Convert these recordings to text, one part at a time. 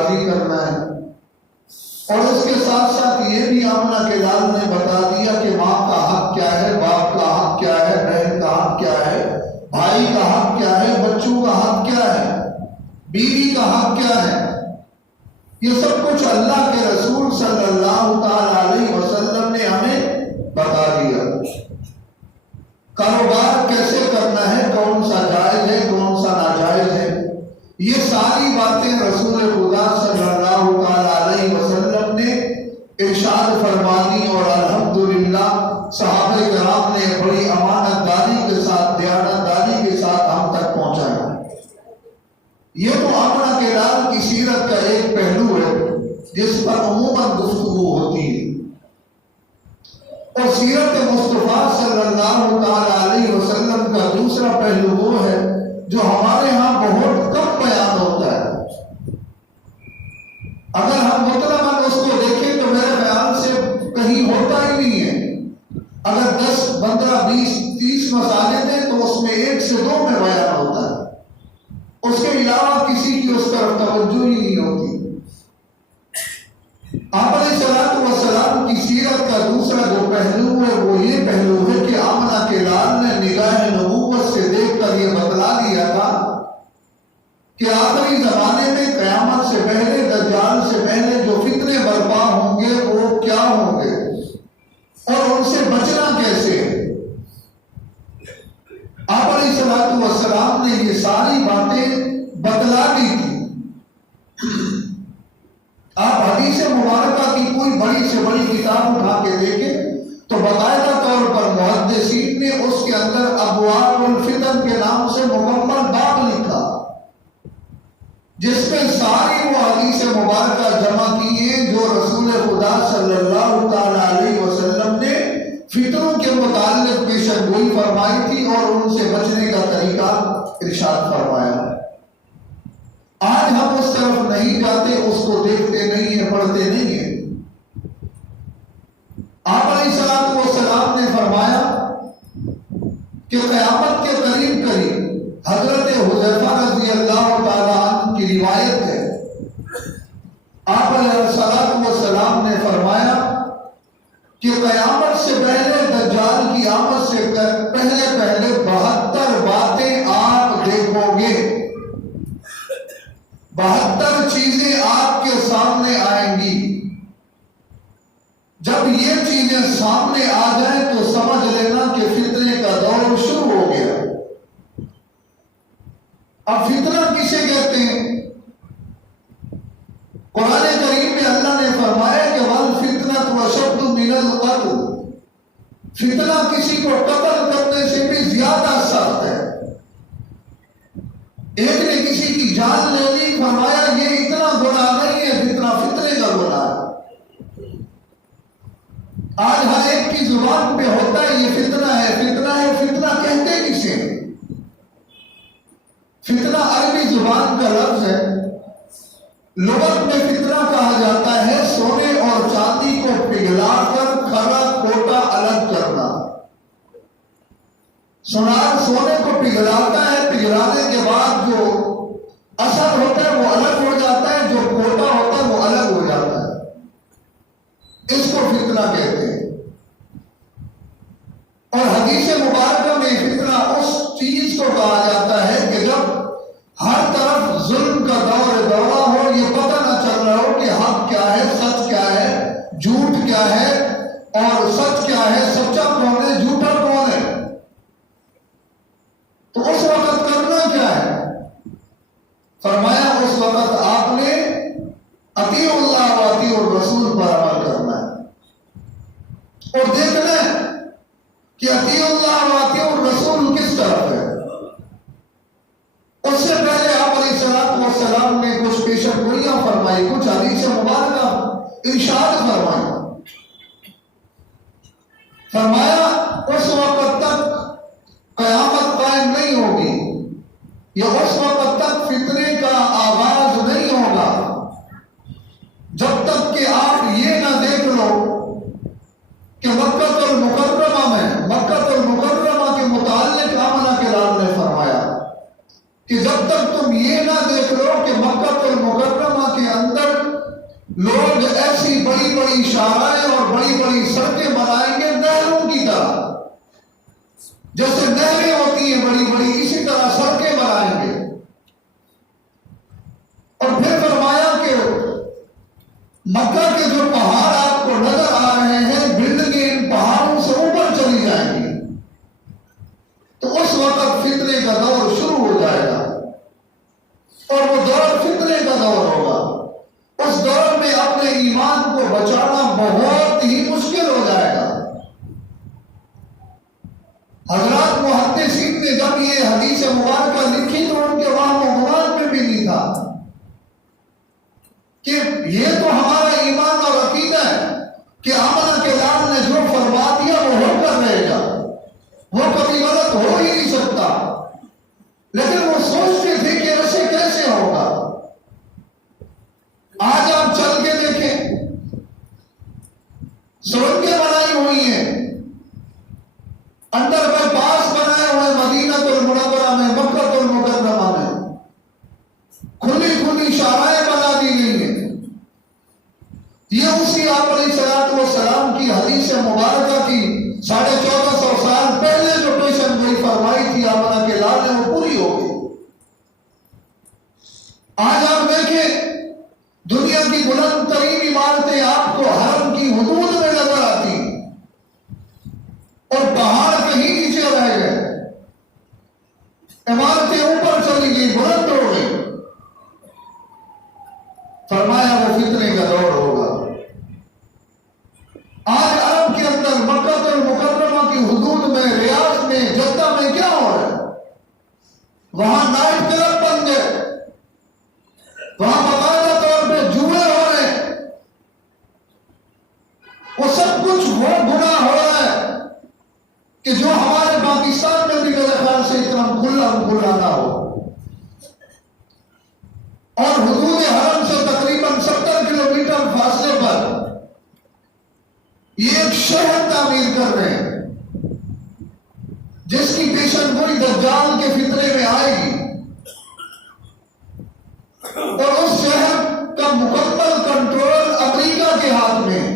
راضی کرنا ہے۔ اور اس کے ساتھ ساتھ یہ بھی آمنہ کے لال نے بتا دیا کہ ماں کا حق کیا ہے، باپ کا حق کیا ہے، بہن کا حق کیا ہے، بھائی کا حق کیا ہے، بچوں کا حق کیا ہے، بیوی کا حق کیا ہے۔ یہ سب کچھ اللہ کے رسول صلی اللہ تعالی علیہ وسلم نے ہمیں بتا دیا۔ کاروبار کیسے کرنا ہے، کون سا جائز ہے، کون سا ناجائز ہے، یہ ساری باتیں رسول خدا صلی اللہ تعالی علیہ وسلم نے ارشاد فرما دی، اور الحمدللہ صحابہ کرام نے بڑی امانت داری کے ساتھ، دیانت داری کے ساتھ ہم تک پہنچایا۔ یہ تو آمنہ کے لال کی سیرت کا ایک پہلو ہے جس پر عموماً گفتگو ہوتی ہے، اور سیرت مصطفیٰ صلی اللہ تعالی علیہ وسلم کا دوسرا پہلو وہ ہے جو ہمارے ہاں بہت کم بیان ہوتا ہے۔ اگر ہم مطلقاً اس کو دیکھیں تو میرے خیال سے کہیں ہوتا ہی نہیں ہے۔ اگر 10 15 20 30 مسائل ہیں تو اس میں 1 سے 2 میں بیان ہوتا ہے، اس کے علاوہ کسی کی اس طرف توجہ ہی نہیں ہوتی۔ آپ علیہ السلام کی سیرت کا دوسرا جو پہلو ہے وہ یہ پہلو ہے کہ آمنہ کے لال نے نگاہ نبوت سے دیکھ کر یہ بتلا دیا تھا کہ آخری زمانے میں قیامت سے پہلے، دجال سے پہلے جو فتنے برپا ہوں گے وہ کیا ہوں گے اور ان سے بچنا کیسے۔ آپ علیہ السلام نے یہ ساری باتیں بتلا دی تھی۔ آپ حدیث مبارکہ کی کوئی بڑی سے بڑی کتاب اٹھا کے دیکھیں تو باقاعدہ طور پر محدثین نے اس کے اندر ابواب الفتن کے نام سے مکمل باب لکھا، جس میں ساری وہ حدیث مبارکہ جمع کی ہیں جو رسول خدا صلی اللہ تعالی علیہ وسلم نے فتنوں کے متعلق پیشن گوئی فرمائی تھی اور ان سے بچنے کا طریقہ ارشاد فرمایا۔ آج ہم اس طرف نہیں جاتے، اس کو دیکھتے نہیں ہیں، پڑھتے نہیں ہیں۔ آپ علیہ السلام نے فرمایا کہ قیامت کے قریب قریب حضرت حذیفہ رضی اللہ تعالیٰ عنہ کی روایت ہے، آپ علیہ السلام نے فرمایا کہ قیامت سے پہلے، دجال کی آمد سے پہلے 72 باتیں آپ دیکھو گے، 72 چیزیں آپ کے سامنے آئیں گی۔ جب یہ چیزیں سامنے آ جائیں تو سمجھ لینا کہ فتنے کا دور شروع ہو گیا۔ اب فتنہ کسے کہتے ہیں؟ قرآن کریم میں اللہ نے فرمایا کہ وَالْفِتْنَةُ أَشَدُّ مِنَ الْقَتْلِ، فتنہ کسی کو قتل کرنے سے بھی زیادہ سخت ہے۔ ایک نے کسی کی جان لے لی، فرمایا یہ اتنا گناہ نہیں ہے جتنا فتنے کا گناہ ہے۔ آج ہر ایک کی زبان پہ ہوتا ہے یہ فتنہ ہے، فتنہ ہے، فتنہ کہتے کسے؟ فتنہ عربی زبان کا لفظ ہے، لغت میں فتنہ کہا جاتا ہے سونے اور چاندی کو پگھلا کر کھرا کھوٹا الگ کرنا۔ سونار سونے کو پگھلاتا ہے، پگھلانے کے بعد جو اثر ہوتا ہے وہ الگ ہو جاتا ہے، جو کھوٹا ہوتا ہے وہ الگ ہو جاتا ہے، اس کو فتنہ کہتے ہیں۔ اور حدیث مبارکہ میں فتنہ اس چیز کو کہا جاتا ہے کہ جب ہر طرف ظلم کا دور دورہ ہو، یہ پتہ نہ چل رہا ہو کہ حق کیا ہے، سچ کیا ہے، جھوٹ کیا ہے، اور سچ کیا ہے، سچا کون ہے، جھوٹا کون ہے، تو اس وقت کرنا کیا ہے؟ فرمایا اس وقت آپ نے اطیع اللہ و اطیع الرسول پر عمل کرنا ہے اور دیکھنا ہے کہ اطیع اللہ و اطیع الرسول کس طرف ہے۔ اس سے پہلے آپ علیہ السلام نے کچھ پیشن گوئیاں فرمائی، کچھ حدیث مبارکہ ارشاد فرمائی۔ فرمایا اس وقت تک قیامت قائم نہیں ہوگی، یا اس وقت تک فتنے کا آغاز نہیں ہوگا جب تک کہ آپ یہ نہ دیکھ لو کہ مکہ المکرمہ میں، مکہ المکرمہ کے متعلق آمنہ کے لال نے فرمایا کہ جب تک تم یہ نہ دیکھ لو کہ مکہ المکرمہ کے اندر لوگ ایسی بڑی بڑی شاہراہیں اور بڑی بڑی سڑکیں بنائیں گے نہروں کی طرح، جیسے نہریں ہوتی ہیں بڑی بڑی، اسی طرح سڑکیں بنائیں گے۔ اور پھر فرمایا کہ مکہ کے جو پہاڑ آپ کو نظر آ رہے ہیں، بلڈنگیں ان پہاڑوں سے اوپر چلی جائیں گی، تو اس وقت فتنے کا دور شروع ہو جائے گا، اور وہ دور فتنے کا دور ہوگا۔ اس دور میں اپنے ایمان کو بچانا بہت ہی مشکل ہو جائے گا۔ حضرات محدثین نے جب یہ حدیث مبارکہ لکھی تو ان کے وہم و گمان میں بھی نہیں تھا کہ یہ تو ہمارا ایمان اور عقیدہ ہے کہ آمنہ کے لال نے جو فرما دیا وہ ہو کر رہے گا، وہ کبھی غلط ہو ہی نہیں سکتا۔ لیکن وہ سوچتے تھے کہ ایسے کیسے ہوگا۔ آج آپ چل کے دیکھیں، سڑکیں بنائی ہوئی ہیں، انڈر بائی پاس بنائے ہوئے مدینہ المنورہ میں، مکہ المکرمہ میں، کھلی کھلی شاہراہیں بنا دی گئی ہیں۔ یہ اسی آپ علیہ الصلوۃ والسلام کی حدیث مبارکہ کی 1450 سال پہلے جو پیشن گوئی فرمائی تھی آمنہ کے لال نے، وہ پوری ہو گئی۔ آج آپ دیکھیں دنیا کی بلند ترین عمارتیں آپ کو حرم کی حدود میں نظر آتی، اور پہاڑ کہیں نیچے رہ گئے، عمارتیں اوپر چلی گئی، بلند ہو گئی۔ فرمایا وہ فتنے کا دور ہوگا۔ آج عرب کے اندر مکہ المکرمہ کی حدود میں، ریاض میں، جدہ میں کیا ہو رہا ہے؟ وہاں نائٹ کلب بن گئے، وہاں باقاعدہ طور پہ جوئے ہو رہے ہیں، وہ سب کچھ وہ گناہ ہو رہا ہے کہ جو ہمارے پاکستان میں بھی میرے خیال سے اتنا کھلا نہ ہو۔ اور حدود حرم سے تقریباً 70 کلومیٹر فاصلے پر یہ ایک شہر تعمیر کر رہے ہیں جس کی پیشن گوئی دجال کے فتنے میں آئے گی، اور اس شہر کا مکمل کنٹرول امریکہ کے ہاتھ میں ہے۔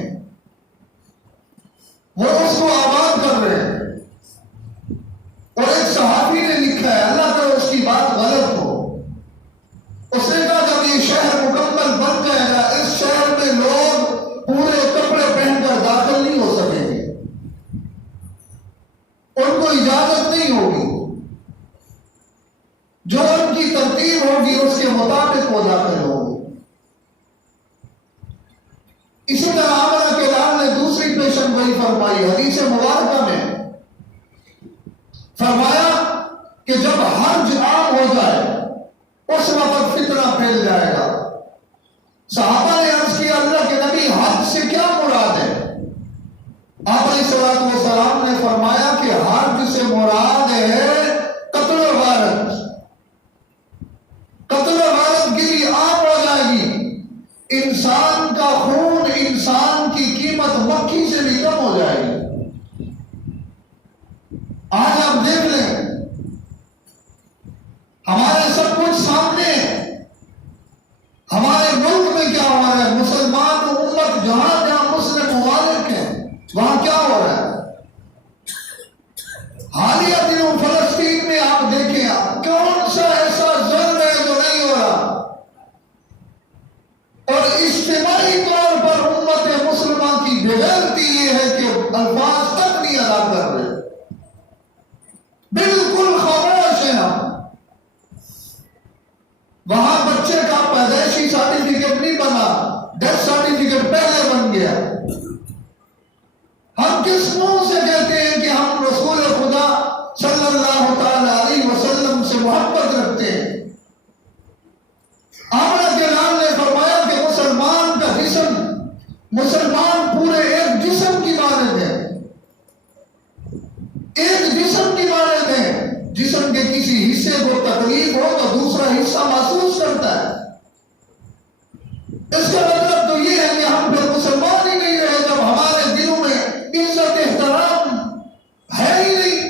وہ اس کو آباد کر رہے ہیں، اور ایک صحافی نے لکھا ہے، اللہ کرے اس کی بات غلط ہو، اس نے کہا جب یہ شہر مکمل بن جائے گا، اس شہر میں لوگ پورے کپڑے پہن کر داخل نہیں ہو سکیں گے، ان کو اجازت نہیں ہوگی، جو ان کی ترتیب ہوگی اس کے مطابق وہ داخل ہوگی۔ اسی طرح آمنہ کے لال نے دوسری پیشن گوئی فرمائی حدیث مبارکہ میں، فرمایا کہ جب حج عام ہو جائے اس وقت فتنہ پھیل جائے گا۔ صحابہ نے عرض کیا اللہ کے نبی حج سے کیا مراد ہے؟ آپ علیہ الصلوۃ والسلام نے فرمایا کہ حج سے مراد ہے قتل و غارت، قتل و غارت گیری عام ہو جائے گی، انسان کا خون، انسان کی قیمت مکھی سے بھی کم ہو جائے گی۔ آج آپ دیکھ لیں ہمارے سب کچھ سامنے ہے، ہمارے ملک میں کیا ہو رہا ہے، مسلمان امت جہاں جہاں مسلم ممالک ہیں وہاں کیا ہو رہا ہے۔ حالیہ دنوں فلسطین میں آپ دیکھیں، کون سا ایسا ظلم ہے جو نہیں ہو رہا، اور اجتماعی طور پر امت مسلمہ کی بغیرتی یہ ہے کہ الفاظ تک نہیں ادا کر رہے، بالکل خاموش ہیں ہم۔ وہاں بچے کا پیدائشی سرٹیفکیٹ نہیں بنا، ڈیتھ سرٹیفکیٹ پہلے بن گیا۔ ہم کس منہ سے کہتے ہیں کہ ہم رسول خدا صلی اللہ تعالی علیہ وسلم سے محبت رکھتے ہیں؟ آمنہ کے لال نے فرمایا کہ مسلمان کا جسم، مسلمان پورے ایک جسم کی مانند ہے، ایک جسم کی مانند ہے۔ جسم کے کسی حصے کو تکلیف ہو تو دوسرا حصہ محسوس کرتا ہے۔ اس کا مطلب تو یہ ہے کہ ہم پھر مسلمان ہی نہیں رہے جب ہمارے دلوں میں عزت احترام ہے ہی نہیں۔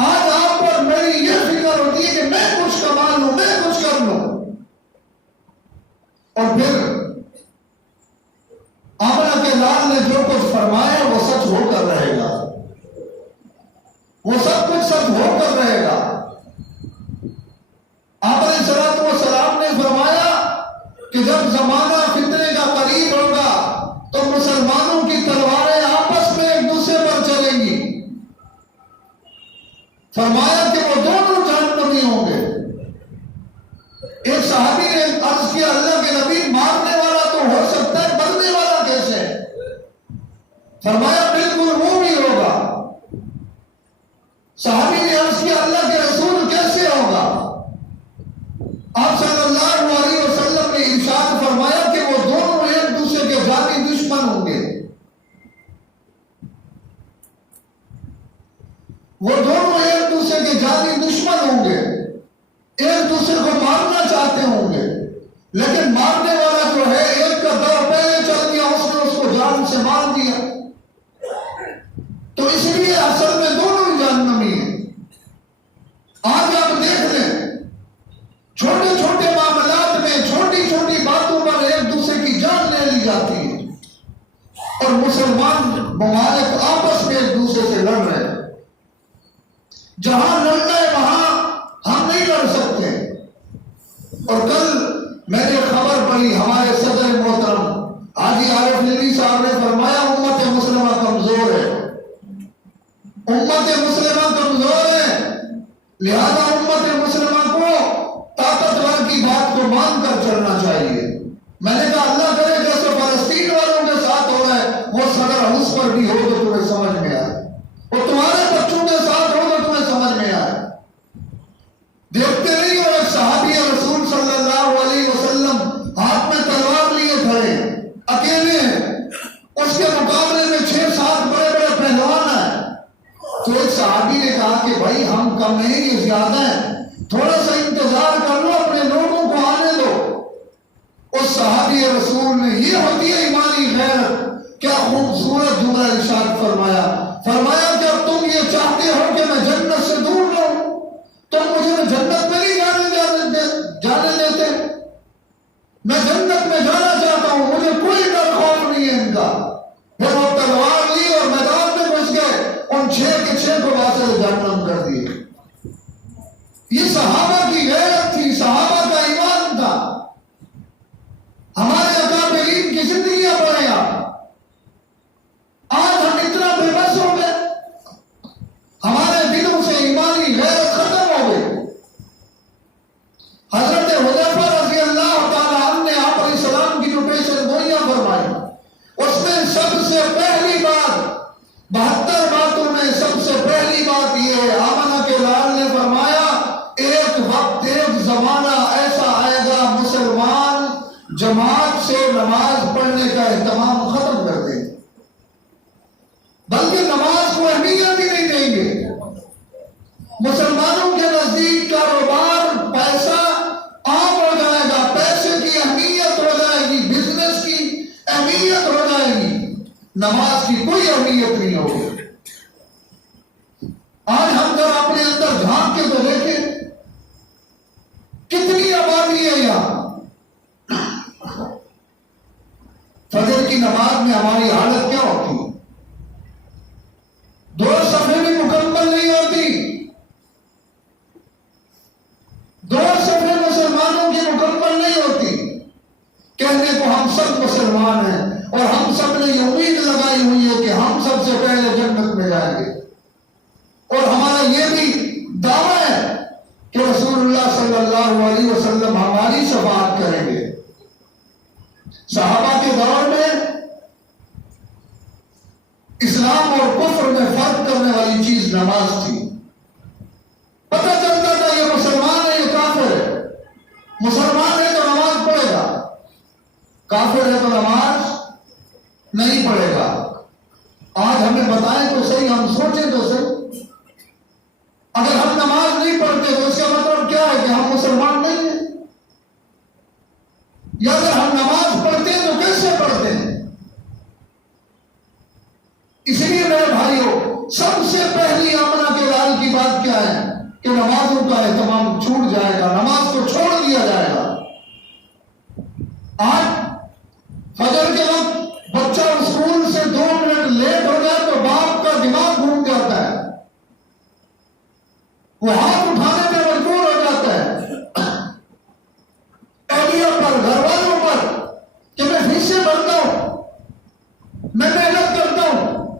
آج آپ پر میری یہ فکر ہوتی ہے کہ میں کچھ کما لوں، میں کچھ کر لوں، اور پھر آمنہ کے لال نے جو کچھ فرمایا وہ سچ ہو کر رہے گا، وہ سب کچھ سچ ہو کر رہے گا۔ آپ علیہ الصلوۃ والسلام نے فرمایا کہ جب زمانہ فتنے کا قریب ہوگا تو مسلمانوں کی تلواریں آپس میں ایک دوسرے پر چلیں گی۔ فرمایا کہ وہ دونوں جہنمی ہوں گے۔ ایک صحابی نے عرض کیا اللہ کے نبی مارنے والا تو ہو سکتا ہے، مرنے والا کیسے؟ فرمایا بالکل وہ بھی ہوگا۔ صحابی نے عرض کیا اللہ کے رسول کیسے ہوگا؟ آپ صلی اللہ علیہ وسلم نے ارشاد فرمایا کہ وہ دونوں ایک دوسرے کے ذاتی دشمن ہوں گے، وہ دونوں ایک دوسرے کے ذاتی دشمن ہوں گے، ایک دوسرے کو مارنا چاہتے ہوں گے، لیکن مارنے والا جو ہے ایک کا دور پہلے چل گیا، اس نے اس کو جان سے مار دیا، تو اس لیے اصل میں دونوں ہی جہنمی ہیں۔ آج آپ دیکھ لیں چھوٹے چھوٹے معاملات میں چھوٹی چھوٹی باتوں پر ایک دوسرے کی جان لے لی جاتی ہے، اور مسلمان ممالک آپس میں ایک دوسرے سے لڑ رہے ہیں۔ جہاں لڑنا ہے وہاں ہم نہیں لڑ سکتے۔ اور کل میں نے خبر پڑھی، ہمارے صدر محترم حاجی عارف نبوی صاحب نے فرمایا امت مسلمہ کمزور ہے، امت مسلمہ کمزور ہے، لہذا امت مسلمہ کو طاقتور کی بات کو مان کر چلنا چاہیے۔ میں نے کہا اللہ کرے جیسے فلسطین والوں کے ساتھ ہو رہا ہے وہ صدر ہاؤس پر بھی ہو تو تمہیں سمجھ میں آئے، وہ تمہارے بچوں کے ساتھ ہو تو تمہیں سمجھ میں آئے۔ دیکھتے نہیں ہو ایک صحابی رسول صلی اللہ علیہ وسلم ہاتھ میں تلوار لیے کھڑے اکیلے ہیں، اس کے مقابلے میں 6-7 بڑے بڑے پہلوان ہیں، تو ایک صحابی نے کہا کہ بھائی ہم کم نہیں یہ زیادہ ہیں، تھوڑا سا انتظار کر لو، اپنے لوگوں کو آنے دو۔ اس صحابی رسول نے، یہ ہوتی ہے ایمانی غیرت، کیا خوبصورت جملہ ارشاد فرمایا، فرمایا کہ اب تم یہ چاہتے ہو کہ میں جنت سے دور رہوں، تم مجھے جنت میں نہیں جانے دیتے، میں جنت میں جانا چاہتا ہوں، مجھے کوئی ڈر خوف نہیں ہے ان کا۔ پھر وہ تلوار لی اور میدان میں گھس گئے، ان 6 کے 6 کو واسطے جہنم کر دیے۔ یہ صحابہ کی غیرت تھی، صحابہ کا ایمان تھا۔ ہمارے اکابرین کی زندگیاں پڑھیں آج ہم اتنا بے بس ہو گئے، ہمارے دلوں سے ایمانی غیرت ختم ہو گئی۔ حضرت حذیفہ رضی اللہ تعالیٰ عنہ نے آپ علیہ السلام کی جو پیشن گوئیاں فرمائی، اس میں سب سے پہلی بات 72 باتوں میں سب سے پہلی بات یہ ہے، آمنہ کے لال نے فرمایا ایک وقت ایک زمانہ ایسا آئے گا مسلمان جماعت سے نماز پڑھنے کا اہتمام ختم کر دیں، بلکہ نماز کو اہمیت ہی نہیں دیں گے۔ مسلمانوں کے نزدیک کاروبار پیسہ عام ہو جائے گا، پیسے کی اہمیت ہو جائے گی، بزنس کی اہمیت ہو جائے گی، نماز کی کوئی اہمیت نہیں ہوگی۔ آج ہم جب اپنے اندر جھانک کے تو دیکھیں کتنی آبادی ہے یہاں۔ فجر کی نماز میں ہماری حالت کیا ہوتی؟ 2 صفحے بھی مکمل نہیں ہوتی، 2 صفحے مسلمانوں کی مکمل نہیں ہوتی۔ کہنے کو ہم سب مسلمان ہیں اور ہم سب نے یہ امید لگائی ہوئی ہے کہ ہم سب سے پہلے جنت میں جائیں گے، اور ہمارا یہ بھی دعویٰ ہے کہ رسول اللہ صلی اللہ علیہ وسلم ہماری شفاعت کریں گے۔ صحابہ کے دور میں اسلام اور کفر میں فرق کرنے والی چیز نماز تھی۔ پتہ چلتا تھا یہ مسلمان ہے یہ کافر ہے، مسلمان ہے تو نماز پڑھے گا، کافر ہے تو نماز نہیں پڑھے گا۔ آج ہمیں بتائیں تو صحیح، ہم سوچیں تو صحیح، اگر ہم نماز نہیں پڑھتے تو اس کا مطلب کیا ہے کہ ہم مسلمان نہیں ہیں؟ یا اگر ہم نماز پڑھتے ہیں تو کیسے پڑھتے ہیں؟ اس لیے میرے بھائیوں سب سے پہلی آمنہ کے لال کی بات کیا ہے کہ نمازوں کا اہتمام چھوٹ جائے گا، نماز کو چھوڑ دیا جائے گا۔ آج فجر کے وقت بچہ اسکول سے 2 منٹ لیٹ ہو جائے تو باپ کا دماغ گھوم جاتا ہے، وہ ہاتھ اٹھانے میں مجبور ہو جاتا ہے اہلیہ پر، گھر والوں پر، کہ میں فیسیں بھرتا ہوں، میں محنت کرتا ہوں،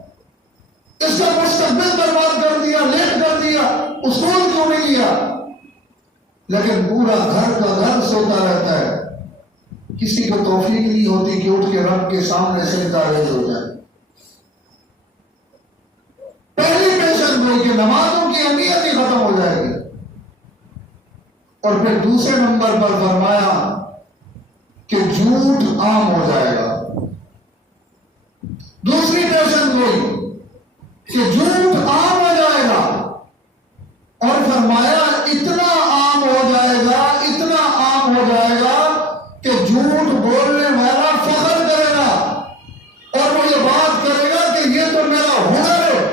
اس کا مستقبل برباد کر دیا، لیٹ کر دیا، اسکول کیوں نہیں گیا؟ لیکن پورا گھر کا گھر سوتا رہتا ہے، کسی کو توفیق نہیں ہوتی کہ اٹھ کے رب کے سامنے سے داخل ہو جائے۔ پہلی پیشن گوئی کہ نمازوں کی اہمیت ہی ختم ہو جائے گی، اور پھر دوسرے نمبر پر فرمایا کہ جھوٹ عام ہو جائے گا۔ دوسری پیشن گوئی کہ جھوٹ عام ہو جائے گا، اور فرمایا اتنا عام ہو جائے گا، اتنا عام ہو جائے گا کہ جھوٹ بولنے والا فخر کرے گا، اور وہ یہ بات کرے گا کہ یہ تو میرا ہنر ہے۔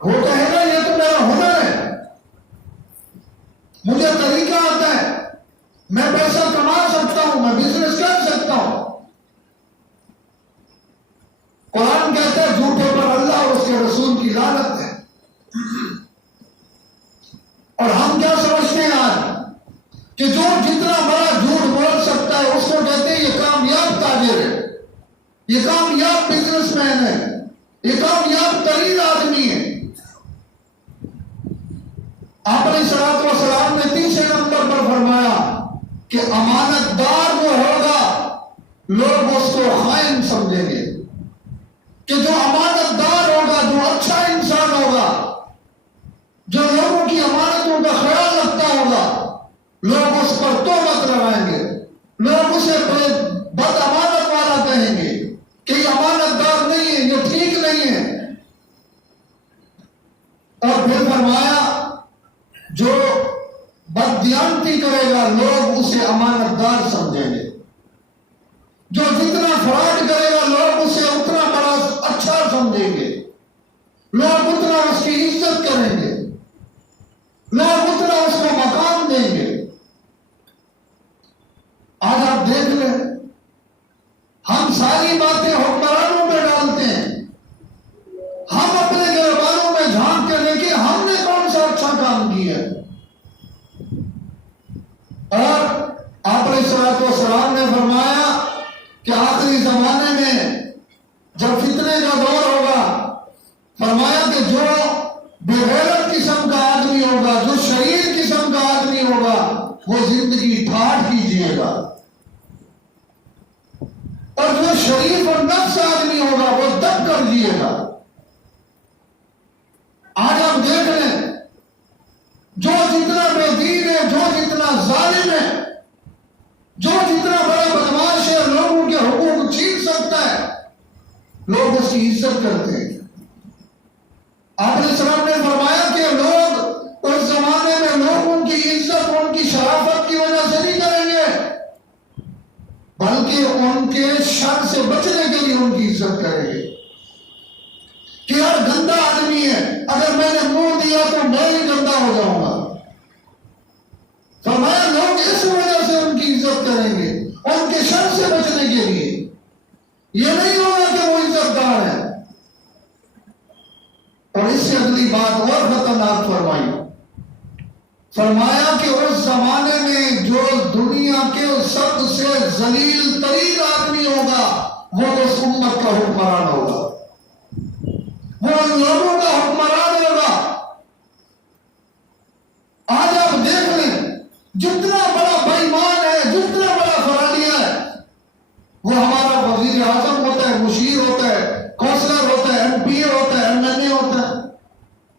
وہ کہے گا یہ تو میرا ہنر ہے، مجھے طریقہ آتا ہے، میں پیسہ کما سکتا ہوں، میں بزنس کر سکتا ہوں۔ قرآن کہتا ہے جھوٹے پر اللہ اور اس کے رسول کی لعنت ہے۔ اور ہم کیا سمجھتے ہیں آج کہ جو جتنا بڑا جھوٹ بول سکتا ہے اس کو کہتے ہیں یہ کامیاب تاجر ہے، یہ کامیاب بزنس مین ہے، یہ کامیاب ترین آدمی ہے۔ آپ علیہ الصلوۃ والسلام نے تیسرے نمبر پر فرمایا کہ امانت دار جو ہوگا لوگ اس کو خائن سمجھیں گے، کہ جو امانت دار ہوگا، جو اچھا انسان ہوگا، جو لوگوں کی امانتوں کا خیال رکھتا ہوگا، لوگ اس پر تہمت لگائیں گے، لوگ اسے بد امانت والا کہیں گے کہ یہ امانت دار نہیں ہے، یہ ٹھیک نہیں ہے۔ اور پھر فرمایا جو بددیانتی کرے گا لوگ اسے امانت دار سمجھیں گے، جو جتنا فراڈ کرے گا لوگ اسے اتنا بڑا اچھا سمجھیں گے، لوگ اتنا اس کی عزت کریں گے، لوگ اتنا اس کو مقام دیں گے۔ آج آپ دیکھ لیں، ہم ساری باتیں حکمرانوں پہ ڈالتے ہیں، ہم اپنے گھرباروں میں جھانک کے دیکھیں ہم نے کون سا اچھا کام کیا ہے۔ اور آپ علیہ الصلوۃ والسلام نے فرمایا کہ آخری زمانے میں جب فتنے کا دور ہوگا، فرمایا کہ جو بے غیرت قسم کا آدمی ہوگا، جو شریر قسم کا آدمی ہوگا، وہ زندگی ٹھاٹھ کیجیے گا، اور جو شریف اور نفس آدمی ہوگا وہ دب کر دیے گا۔ آج آپ دیکھ لیں، جو جتنا بے دین ہے، جو جتنا ظالم ہے، جو جتنا بڑا بدماش ہے، لوگوں کے حقوق چھین سکتا ہے، لوگ اس کی عزت کرتے ہیں۔ آپ علیہ السلام نے فرمایا کہ لوگ اس زمانے میں لوگوں کی عزت ان کی شرافت کی وجہ سے نہیں کریں گے، بلکہ ان کے شر سے بچنے کے لیے ان کی عزت کریں گے، کہ یار گندا آدمی ہے، اگر میں نے منہ دیا تو میں ہی گندا ہو جاؤں گا۔ فرمایا لوگ اس وجہ سے ان کی عزت کریں گے، ان کے شر سے بچنے کے لیے۔ یہ نہیں ہوگا کہ وہ عزت دار ہے۔ اور اس سے اگلی بات اور خطرناک فرمائی، فرمایا کہ اس زمانے میں جو دنیا کے سب سے ذلیل ترین آدمی ہوگا وہ اس امت کا حکمران ہوگا، وہ ان لوگوں کا حکمران ہوگا۔ آج آپ دیکھ لیں، جتنا بڑا بے ایمان ہے، جتنا بڑا فراڈیا ہے، وہ ہمارا وزیر اعظم ہوتا ہے، مشیر ہوتا ہے، کونسلر ہوتا ہے، ایم پی اے ہوتا ہے، ایم ایل اے ہوتا ہے۔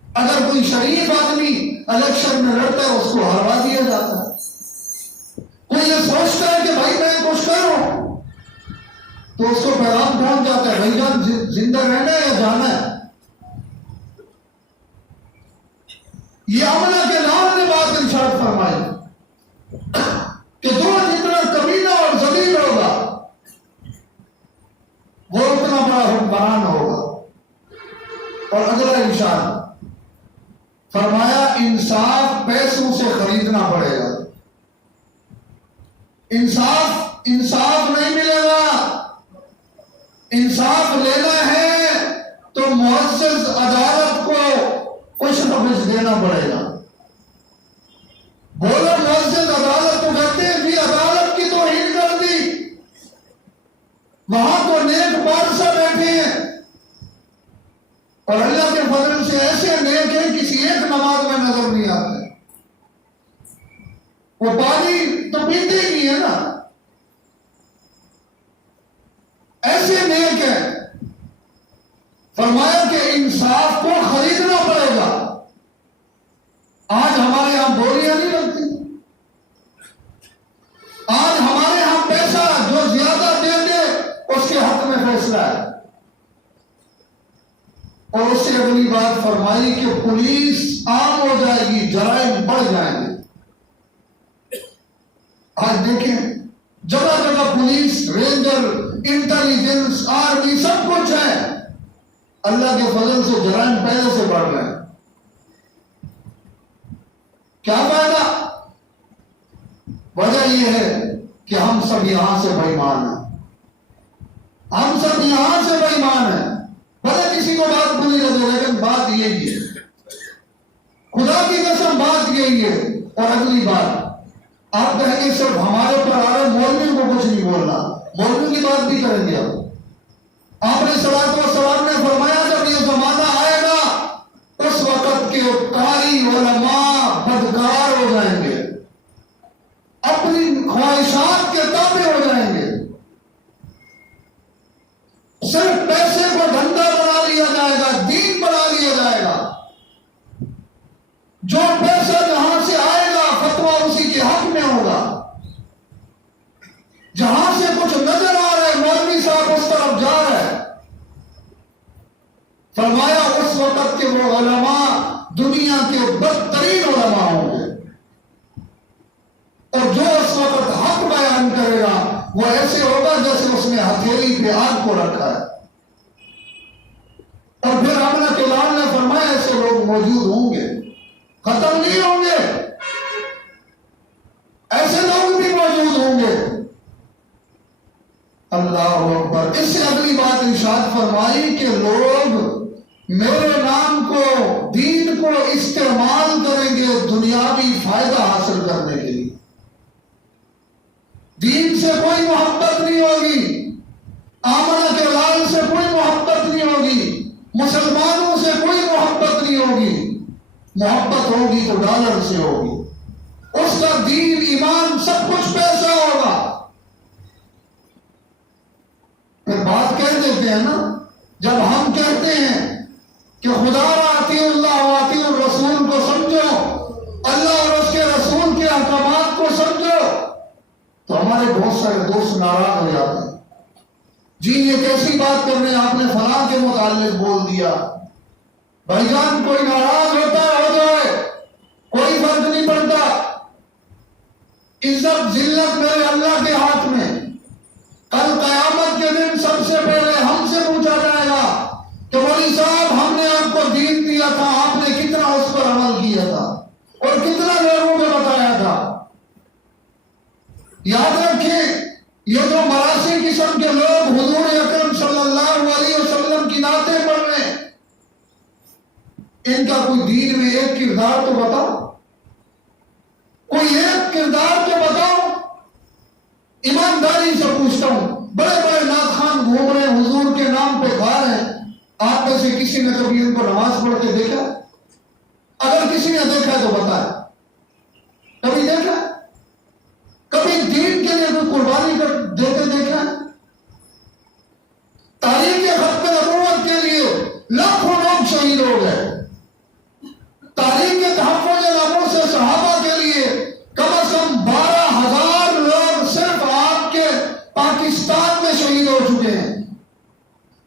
اگر کوئی شریف آدمی الیکشن میں لڑتا ہے اس کو ہروا دیا جاتا ہے۔ کوئی یہ سوچتا ہے کہ بھائی میں کچھ کروں تو اس کو پیغام پہنچ جاتا ہے، بھائی جان زندہ رہنا ہے یا جانا ہے۔ یہ عملہ کے نام نے بات ارشاد فرمائی حکمران ہوگا. اور اگلا ارشاد فرمایا انصاف پیسوں سے خریدنا پڑے گا. انصاف نہیں ملے گا. انصاف لینا ہے تو معزز عدالت کو کچھ نہ کچھ دینا پڑے گا. بولا معزز عدالت تو کہتے ہیں کہ عدالت کی توہین کر دی. وہاں تو نیک بادشاہ بیٹھے ہیں اور اللہ کے فضل سے ایسے نیک ہیں کسی ایک نماز میں نظر نہیں آتے. وہ پانی تو پیتے ہی نہیں ہے نا. ایسے نیک ہیں. فرمایا کہ انصاف کو خریدنا پڑے گا. آج ہمارے یہاں بولیاں نہیں لگتی. آج ہمارے یہاں پیسہ جو زیادہ دے دے اس کے حق میں فیصلہ ہے. اور اس سے اگلی بات فرمائی کہ پولیس عام ہو جائے گی, جرائم بڑھ جائیں گے. آج دیکھیں جگہ جگہ پولیس, رینجر, انٹیلیجنس, آرمی سب کچھ ہے. اللہ کے فضل سے جرائم پہلے سے بڑھ رہے ہیں. کیا فائدہ؟ وجہ یہ ہے کہ ہم سب یہاں سے بے ایمان ہیں. ہم سب یہاں سے بے ایمان ہیں. بھلے کسی کو بات بری لگے لیکن بات یہی ہے. خدا کی قسم بات یہی ہے. اور اگلی بات آپ کہیں گے صرف ہمارے پر آ رہے مولوی کو کچھ نہیں بولنا. مولوی کی بات بھی کریں گے. آپ نے صلاۃ والسلام نے فرمایا جب یہ زمانہ آئے گا اس وقت کے قاری علماء بدکار ہو جائیں گے, اپنی خواہشات کے تابع ہو جائیں گے. صرف پیسے کو دھندا بنا لیا جائے گا, دین بنا لیا جائے گا. جو پیسہ جہاں سے آئے گا فتویٰ اسی کے حق میں ہوگا. جہاں سے کچھ نظر آ رہا ہے مولوی صاحب اس طرف جا رہا ہے. فرمایا اس وقت کے وہ علماء دنیا کے بدترین علماء ہوں گے. اور جو اس وقت حق بیان کرے گا وہ ایسے ہوگا جیسے اس نے ہتھیلی پہ آگ کو رکھا ہے. اور پھر آمنہ کے لال نے فرمایا ایسے لوگ موجود ہوں گے, ختم نہیں ہوں گے. ایسے لوگ بھی موجود ہوں گے. اللہ اکبر. اس سے اگلی بات ارشاد فرمائی کہ لوگ میرے نام کو, دین کو استعمال کریں گے دنیاوی فائدہ حاصل کرنے کے لیے. دین سے کوئی محبت نہیں ہوگی, آمنہ کے لال سے کوئی محبت نہیں ہوگی, مسلمانوں سے کوئی محبت نہیں ہوگی. محبت ہوگی تو ڈالر سے ہوگی. اس کا دین, ایمان, سب کچھ پیسہ ہوگا. پھر بات کہہ دیتے ہیں نا, جب ہم کہتے ہیں کہ خدا را اطیعوا اللہ و اطیعوا الرسول کو سمجھو, اللہ اور اس کے رسول کے احکامات کو سمجھو, تو ہمارے بہت سارے دوست ناراض ہو جاتے ہیں. جی یہ کیسی بات کر رہے ہیں, آپ نے فلاں کے متعلق بول دیا. بھائی جان کوئی ناراض ہوتا ہے ہو جائے, کوئی فرق نہیں پڑتا. عزت ذلت میرے اللہ کے ہاتھ میں. کل قیامت کے دن سب سے پہلے ہم سے پوچھا جائے گا کہ مولوی صاحب ہم نے آپ کو دین دیا تھا, آپ نے کتنا اس پر عمل کیا تھا اور کتنا لوگوں کو بتایا تھا. یاد رکھیں یہ جو مراسی قسم کے لوگ حضور اکرم صلی اللہ علیہ وسلم کی نعتیں پڑھ رہے ہیں, ان کا کوئی دین میں ایک کردار تو بتاؤ, کوئی ایک کردار تو بتاؤ. ایمانداری سے پوچھتا ہوں, بڑے بڑے نعت خوان گھوم رہے ہیں, حضور کے نام پہ کھا رہے ہیں, آپ میں سے کسی نے کبھی ان کو نماز پڑھتے دیکھا؟ اگر کسی نے دیکھا تو بتائے. کبھی دیکھا؟ کبھی دین کے لیے کوئی قربانی کر دیتے دیکھا ہے؟ تاریخ ختم نبوت کے لیے لاکھوں لوگ شہید ہو گئے. تاریخ کے تحفظ نبوت سے صحابہ کے لیے کم از کم 12,000 لوگ صرف آپ کے پاکستان میں شہید ہو چکے ہیں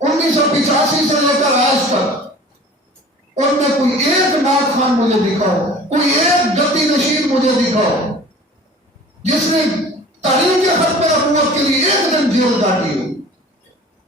1985 سے لے کر آج تک. ان میں کوئی ایک نعت خوان مجھے دکھاؤ, کوئی ایک جدی نشین مجھے دکھاؤ جس نے تاریخ ختم نبوت کے لیے ایک دن جیل کاٹی ہو.